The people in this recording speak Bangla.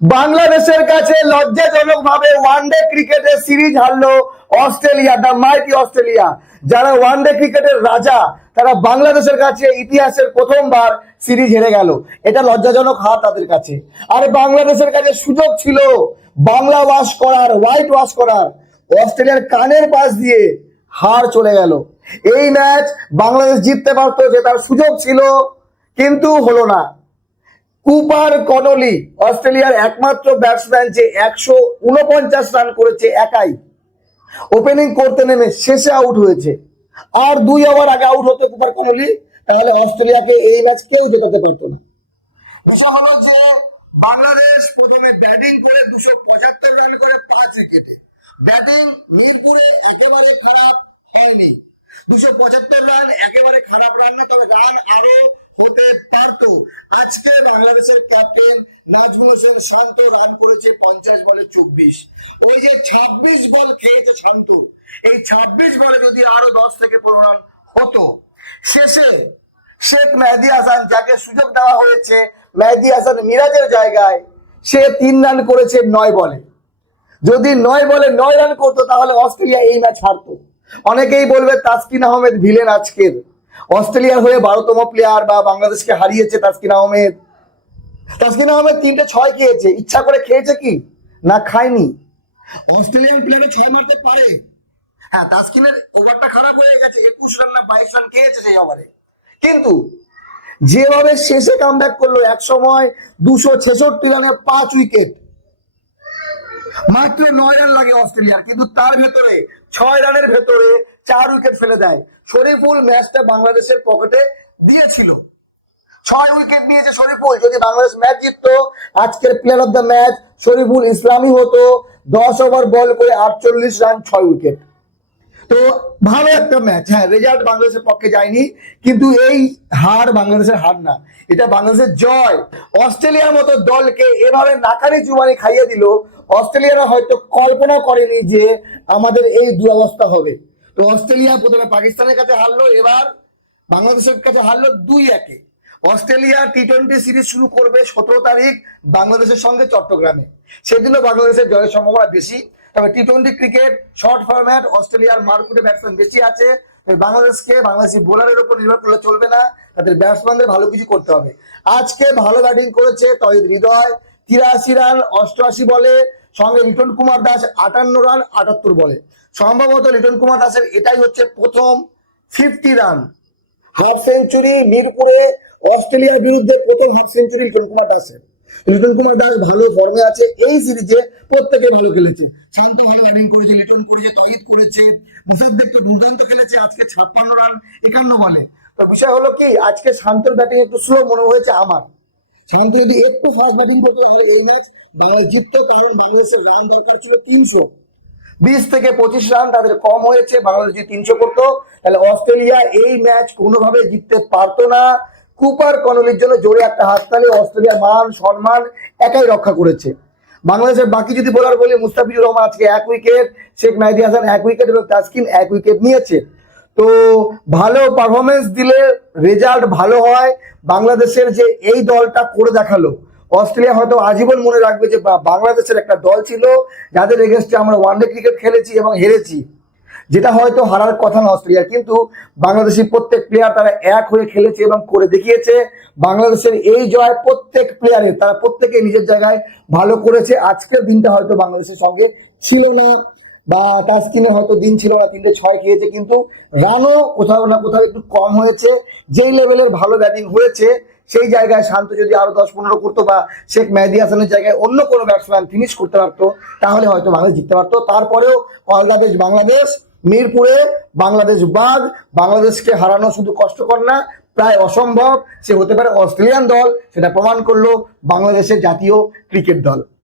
বাংলাদেশের কাছে লজ্জাজনক ভাবে ওয়ানডে ক্রিকেটের সিরিজ হারলো অস্ট্রেলিয়া, দ্য মাইটি অস্ট্রেলিয়া। যারা ওয়ানডে ক্রিকেটের রাজা, তারা বাংলাদেশের কাছে ইতিহাসের প্রথমবার সিরিজ হেরে গেল। এটা লজ্জাজনক হার তাদের কাছে। আর বাংলাদেশের কাছে সুযোগ ছিল বাংলা ওয়াশ করার, হোয়াইট ওয়াশ করার। অস্ট্রেলিয়ার কানের পাশ দিয়ে হার চলে গেল। এই ম্যাচ বাংলাদেশ জিততে পারতো, জেতার সুযোগ ছিল, কিন্তু হলো না। কুপার কনলি অস্ট্রেলিয়ার একমাত্র ব্যাটসম্যান, যে 149 রান করেছে একাই, ওপেনিং করতে নেমে শেষে আউট হয়েছে। আর 2 ওভার আগে আউট হতে কুপার কনলি, তাহলে অস্ট্রেলিয়াকে এই ম্যাচ কেউ জেতাতে পারতো না। বিষয় হলো যে বাংলাদেশ প্রথমে ব্যাটিং করে 275 রান করে 5 উইকেটে। ব্যাটিং মিরপুরে একেবারে খারাপ হয়নি। 275 রান একেবারে খারাপ রান না, তবে রান আরো হতে পারতো। আজকে বাংলাদেশের ক্যাপ্টেন নাজমুল হোসেন শান্ত রান করেছে 50 বলে 24। ওই যে 26 বল খেয়েছে শান্ত, এই 26 বলে যদি আরো 10 থেকে 15 রান হতো। শেষে শেখ মেহেদী হাসান, যাকে সুযোগ দেওয়া হয়েছে মেহেদী হাসান মিরাজের জায়গায়, সে 3 রান করেছে 9 বলে। যদি 9 বলে 9 রান করতো, তাহলে অস্ট্রেলিয়া এই ম্যাচ হারতো। অনেকেই বলবে তাসকিন আহমেদ ভিলেন আজকের। অস্ট্রেলিয়ার হয়ে 12তম প্লেয়ার, বা বাংলাদেশকে হারিয়েছে তাসকিন আহমেদ। তাসকিন আহমেদ 3টে 6 খেয়েছে। ইচ্ছা করে খেয়েছে কি না? খায়নি। অস্ট্রেলিয়ান প্লেয়ারে 6 মারতে পারে। হ্যাঁ, তাসকিনের ওভারটা খারাপ হয়ে গেছে, 21 রান না 22 রান খেয়েছে সেই ওভারে। কিন্তু যেভাবে শেষে কামব্যাক করলো, এক সময় 266 রানে 5 উইকেট, মাত্র 9 রান লাগে অস্ট্রেলিয়ার, কিন্তু তার ভেতরে 6 রানের ভেতরে 4 উইকেট ফেলে দেয়। শরীফুল ম্যাচটা বাংলাদেশের পকেটে দিয়েছিল, 6 উইকেট নিয়েছে শরীফুল। যদি বাংলাদেশ ম্যাচ জিততো, আজকের player of the match Shoriful ইসলামী হতো। 10 ওভার বল করে 48 রান, 6 উইকেট। তো ভালো একটা ম্যাচ। হ্যাঁ, রেজাল্ট বাংলাদেশের পক্ষে যায়নি, কিন্তু এই হার বাংলাদেশের হার না, এটা বাংলাদেশের জয়। অস্ট্রেলিয়ার মতো দলকে এভাবে নাকানি চুবানি খাইয়ে দিল। অস্ট্রেলিয়ারা হয়তো কল্পনা করেনি যে আমাদের এই দুরবস্থা হবে। তো অস্ট্রেলিয়া প্রথমে পাকিস্তানের কাছে হারলো, এবার বাংলাদেশের কাছে হারলো 2-1। অস্ট্রেলিয়া টি-20 সিরিজ শুরু করবে 17 তারিখ বাংলাদেশের সঙ্গে চট্টগ্রামে। সেদিনও বাংলাদেশের জয়ের সম্ভাবনা বেশি। তবে টি-20 ক্রিকেট শর্ট ফরম্যাট, অস্ট্রেলিয়ার মারকুটে ব্যাটসম্যান বেশি আছে। বাংলাদেশি বোলারের উপর নির্ভর করলে চলবে না, তাদের ব্যাটসম্যানদের ভালো কিছু করতে হবে। আজকে ভালো ব্যাটিং করেছে তহিদ হৃদয়, 83 রান 88 বলে। সঙ্গে লিটন কুমার দাস 58 রান 78 বলে। সম্ভবত লিটন কুমার দাসের এটাই হচ্ছে প্রথম 50 রান, হাফ সেঞ্চুরি মিরপুরে। অস্ট্রেলিয়ার বিরুদ্ধে প্রথম হাফ সেঞ্চুরি লিটন কুমার দাসের। লিটন কুমার দাস ভালো ফর্মে আছে। এই সিরিজে প্রত্যেকে ভালো খেলেছে। শান্ত ভালো ব্যাটিং করেছে, লিটন করেছে, তহিদ করেছে, মুসাদ্দেক তো দুর্দান্ত খেলেছে। আজকে 56 রান 51 বলে। তো বিষয় হলো কি, আজকে শান্তর ব্যাটিং একটু স্লো মনে হয়েছে আমার। শান্ত যদি একটু ফাস্ট ব্যাটিং করতো, তাহলে এই ম্যাচ বাংলাদেশ জিততো। কারণ বাংলাদেশের রান দরকার ছিল 300, 20 থেকে 25 রান তাদের কম হয়েছে। বাংলাদেশ যদি 300 করতো, তাহলে অস্ট্রেলিয়া এই ম্যাচ কোনোভাবে জিততে পারতো না। কুপার কনলির জন্য জোরে একটা হাততালি। অস্ট্রেলিয়ার মান সম্মান একাই রক্ষা করেছে। বাংলাদেশের বাকি যদি বোলার বলি, মুস্তাফিজুর রহমান আজকে 1 উইকেট, শেখ মেহেদী হাসান 1 উইকেট এবং তাসকিন 1 উইকেট নিয়েছে। তো ভালো পারফরমেন্স দিলে রেজাল্ট ভালো হয়। বাংলাদেশের যে এই দলটা করে দেখালো, অস্ট্রেলিয়া হয়তো আজীবন মনে রাখবে যে বাংলাদেশের একটা দল ছিল যাদের এগেনস্টে আমরা ওয়ানডে ক্রিকেট খেলেছি এবং হেরেছি, যেটা হয়তো হারার কথা না অস্ট্রেলিয়ার। কিন্তু বাংলাদেশি প্রত্যেক প্লেয়ার তারা এক হয়ে খেলেছে এবং করে দেখিয়েছে। বাংলাদেশের এই জয় প্রত্যেক প্লেয়ারের, তারা প্রত্যেকে নিজের জায়গায় ভালো করেছে। আজকের দিনটা হয়তো বাংলাদেশের সঙ্গে ছিল না, বা তাসকিনের হয়তো দিন ছিল না, 3টে 6 খেয়েছে, কিন্তু রানও কোথাও না কোথাও একটু কম হয়েছে। যেই লেভেলের ভালো ব্যাটিং হয়েছে, সেই জায়গায় শান্ত যদি আরো 10-15 করতো, বা শেখ মেহেদী হাসানের জায়গায় অন্য কোনো ব্যাটসম্যান ফিনিশ করতে পারতো, তাহলে হয়তো বাংলাদেশ জিততে পারতো। তারপরেও বাংলাদেশ মিরপুরে বাংলাদেশ বাঘ। বাংলাদেশকে হারানো শুধু কষ্টকর না, প্রায় অসম্ভব। সে হতে পারে অস্ট্রেলিয়ান দল, সেটা প্রমাণ করলো বাংলাদেশের জাতীয় ক্রিকেট দল।